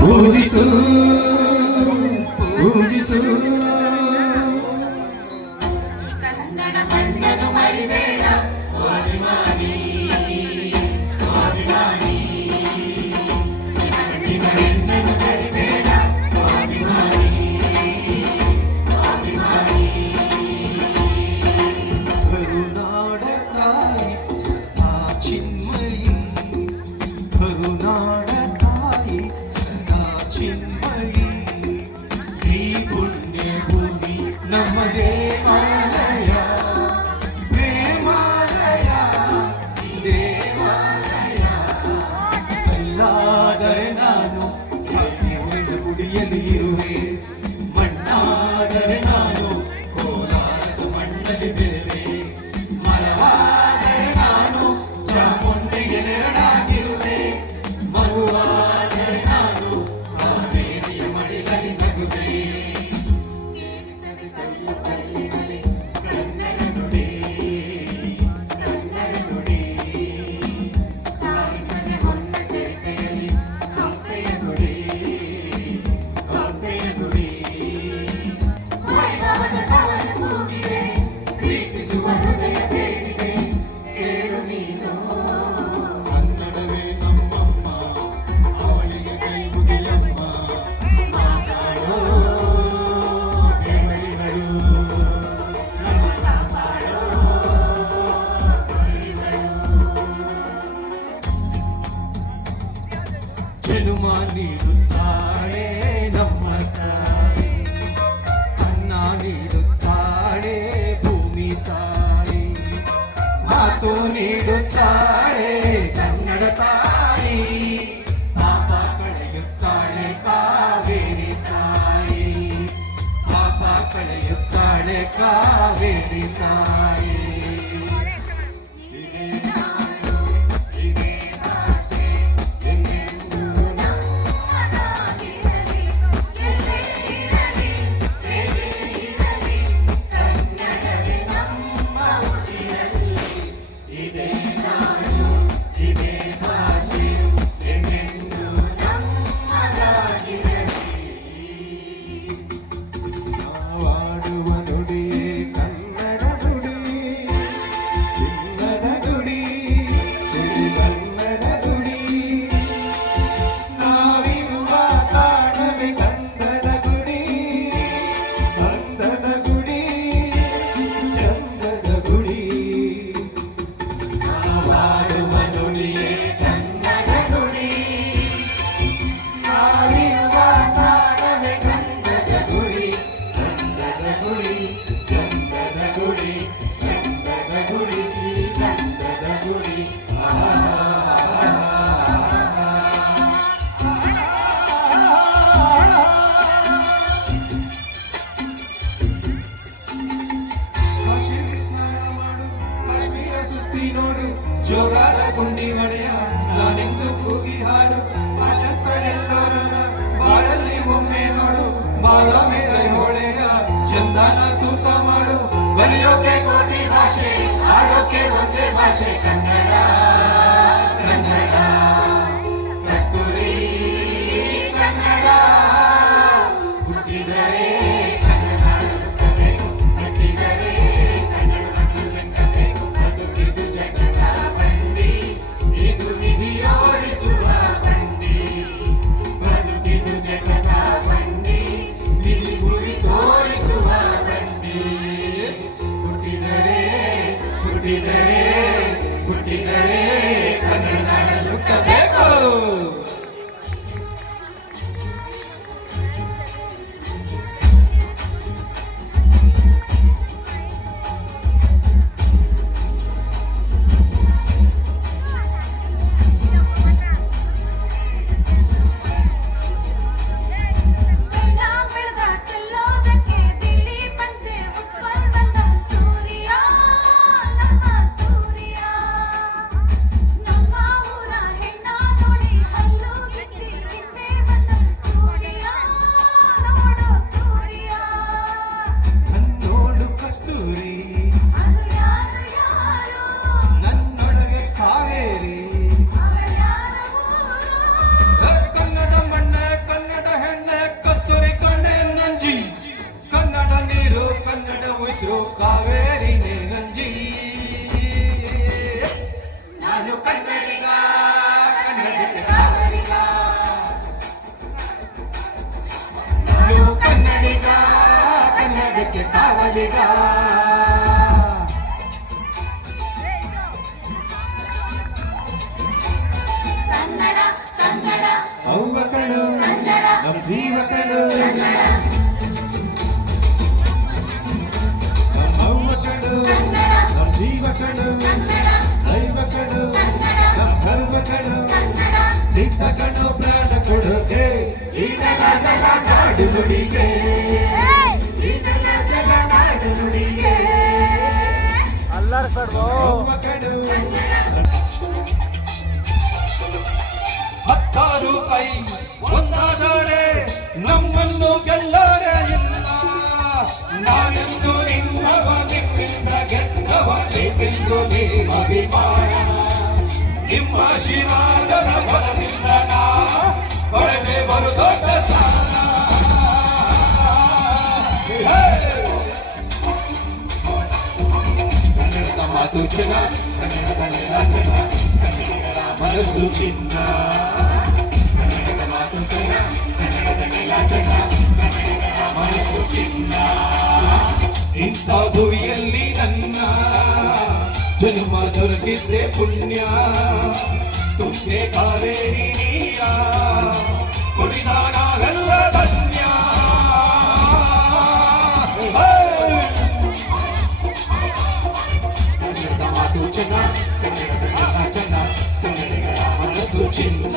ಪೂಜಿಸು ಪೂಜಿಸು ಕನ್ನಡ ಮಣ್ಣನ್ನು ಮರಿಬೇಡ ಅಭಿಮಾನಿ ಅಭಿಮಾನಿ ಕನ್ನಡ ಹೆಣ್ಣನ್ನು ಮರಿಬೇಡ ಅಭಿಮಾನಿ ಅಭಿಮಾನಿ ಕರುನಾಡ ತಾಯಿ ಸದಾ ಚಿನ್ಮಯಿ ಕರುನಾಡ ತಾಯಿ ಸದಾ ಚಿನ್ಮಯಿ ಈ ಪುಣ್ಯ ಭೂಮಿ ನಮ್ಮ ದೇವಾಲಯ ಪ್ರೇಮಾಲಯ ದೇವಾಲಯ ಕಲ್ಲಾದರೆ ನಾನು ಭಾಗ್ಯವಿನ ಗುಡಿಯಲ್ಲಿ ಇರುವೆ ಮಣ್ಣಾದರೆ ನಾನು ಕೋಲಾರದ ಮಣ್ಣಲ್ಲಿ ಬೆಳೆವೆ ಮರವಾದರೆ ನಾನು ಚಾಮುಂಡಿಗೆ ನೆರಳಾಗಿರುವೆ ಮಗುವಾದರೆ ನಾನು ಕಾವೇರಿಯ ಮಡಿಲಲ್ಲಿ ನಗುವೆ ಕಲ್ಲು ಕಲ್ಲಿನಲ್ಲಿ ಕನ್ನಡ ನುಡಿ ಕನ್ನಡ ನುಡಿ ತಾಯಿಸದೆ ಹೊನ್ನ ಚರಿತೆಯಲ್ಲಿ ಹಂಪೆಯ ಗುಡಿ ಕಾವ್ಯ ನುಡಿ ವೈಭವದ ಕವನ ಕೂಗಿದೆ ಪ್ರೀತಿಸುವ ಹೃದಯ ಬೇಡಿದೆ ಕೇಳು ನೀನು ಕನ್ನಡವೇ ನಮ್ಮಮ್ಮ ಅವಳಿಗೆ ಕೈ ಮುಗಿಯಮ್ಮ ಮಾತಾಡೋ ದೇವರಿಗಳು ನಮ್ಮ ಕಾಪಾಡೋ ಜನುಮ ನೀಡುತ್ತಾಳೆ ನಮ್ಮ ತಾಯಿ ಅನ್ನ ನೀಡುತ್ತಾಳೆ ಭೂಮಿ ತಾಯಿ ಮಾತು ನೀಡುತ್ತಾಳೆ ಕನ್ನಡ ತಾಯಿ ಪಾಪ ಕಳೆಯುತ್ತಾಳೆ ಕಾವೇರಿ ತಾಯಿ ಪಾಪ ಕಳೆಯುತ್ತಾಳೆ ಕಾವೇರಿ ತಾಯಿ ಇದೇ ನಾನು, ಇದೇ ಭಾಷೆ, ಎಂದೆಂದೂ ನಮ್ಮದಾಗಿರಲಿ ಎಲ್ಲೇ ಇರಲಿ ಹೇಗೆ ಇರಲಿ ಕನ್ನಡವೇ ನಮ್ಮ ಉಸಿರಲ್ಲಿ ಇದೇ ನಾಡು ಇದೇ ಭಾಷೆ ಎಂದೆಂದೂ ನಾವಾಡುವ ನುಡಿಯೇ ಕನ್ನಡ ನುಡಿ ಚಿನ್ನದ ನುಡಿ ನುಡಿ ಕನ್ನಡ ನುಡಿ ನಾವಿರುವ ತಾಣವೇ ಗಂಧದ ಗುಡಿ ಗಂಧದ ಗುಡಿ ಚಂದದ ಗುಡಿ ನಾವಾಡುವ ನುಡಿಯೇ ಕನ್ನಡ ನುಡಿ ನಾವಿರುವ ತಾಣವೇ ಗಂಧದ ಗುಡಿ ಗಂಧದ ಗುಡಿ ಗಂಧದ ಗುಡಿ ಗಂಧದ ಗುಡಿ ಶ್ರೀ ಗಂಧದ ಗುಡಿ ಕಾಶಿಯಲ್ಲಿ ಸ್ನಾನ ಮಾಡು ಕಾಶ್ಮೀರ ಸುತ್ತಿ ನೋಡು ಜೋಗಾದ ಗುಂಡಿ ಮಳೆಯ ನಾನೆಂದು ಕೂಗಿ ಹಾಡು ಅಜಂತ ಎಲ್ಲೋರನ ಬಾಳಲ್ಲಿ ಒಮ್ಮೆ ನೋಡು ಬಾದಾಮಿ ಹೊಳೆಯ ಚಂದನ ತೂಕ ಮಾಡು ಕಲಿಯೋಕೆ ಕೋಟಿ ಭಾಷೆ ಆಡೋಕೆ ಒಂದೇ ಭಾಷೆ ಕನ್ನಡ ಕನ್ನಡ ಕಸ್ತೂರಿ ಕನ್ನಡ ಹುಟ್ಟಿದರೆ ಕನ್ನಡ ಹುಟ್ಟಬೇಕು ಮೆಟ್ಟಿದರೆ ಕನ್ನಡ ಬೆಂಕಬೇಕು ಬದುಕಿದು ಜಗದ ಬಂಡಿ ಇದು ನಿಧಿಯೋಡಿಸುವ ಬಂಡಿ ಬದುಕಿದು ಜಗದ ಬಂಡಿ ನಿಧಿ ಗುರಿ ತೋರಿಸುವ ಬಂಡಿ ಹುಟ್ಟಿದರೆ ಹುಟ್ಟಿದರೆ ಹುಟ್ಟಿದರೆ ತಗೊಂಡು ಪ್ರಾಣ ಕೊಡೋಕೆ ಈ ನೆಲ ನೆಲ ನಾಡು ನುಡಿಗೆ ಈ ನೆಲ ಜಲ ನಾಡು ನುಡಿಗೆ ಮಕ್ಕಳು ಹತ್ತಾರು ಕೈ ಒಂದಾದರೆ ನಮ್ಮನ್ನು ಗೆಲ್ಲರೆ ಇಲ್ಲ. ನಾನೆಂದು ನಿಮ್ಮವ ನಿಮ್ಮಿಂದ ಗೆದ್ದವ ಏಕೆಂದು ನೀವಭಿಮಾನ. ನಿಮ್ಮ ಶಿರಾದರ ಬಲದಿಂದ ನಾ ಪಡೆದೆ ಬರು ದೊಡ್ಡ ಸ್ಥಾನ. ಹೇ! ಕನ್ನಡದ ಮಾತು ಚೆನ್ನ, ಕನ್ನಡದ ನೆಲ ಚೆನ್ನ, ಕನ್ನಡಿಗರ ಮನಸ್ಸು ಚಿನ್ನ. ಕನ್ನಡದ ಮಾತು ಚೆನ್ನ, ಕನ್ನಡದ ನೆಲ ಚೆನ್ನ, ಕನ್ನಡಿಗರ ಮನಸ್ಸು ಚಿನ್ನ. ಇಂಥ ಭುವಿಯಲ್ಲಿ ನನ್ನ ಜನ್ಮ ದೊರಕಿದ್ದೆ ಪುಣ್ಯ. ತುಂಬೆ ಕಾವೇರಿ ನೀರ ಕುಡಿದ ನಾವೆಲ್ಲ ಧನ್ಯ. ಕನ್ನಡದ ಮಾತು ಚೆನ್ನ, ಕನ್ನಡದ ನೆಲ ಚೆನ್ನ, ಕನ್ನಡಿಗರ ಮನಸ್ಸು ಚಿನ್ನ.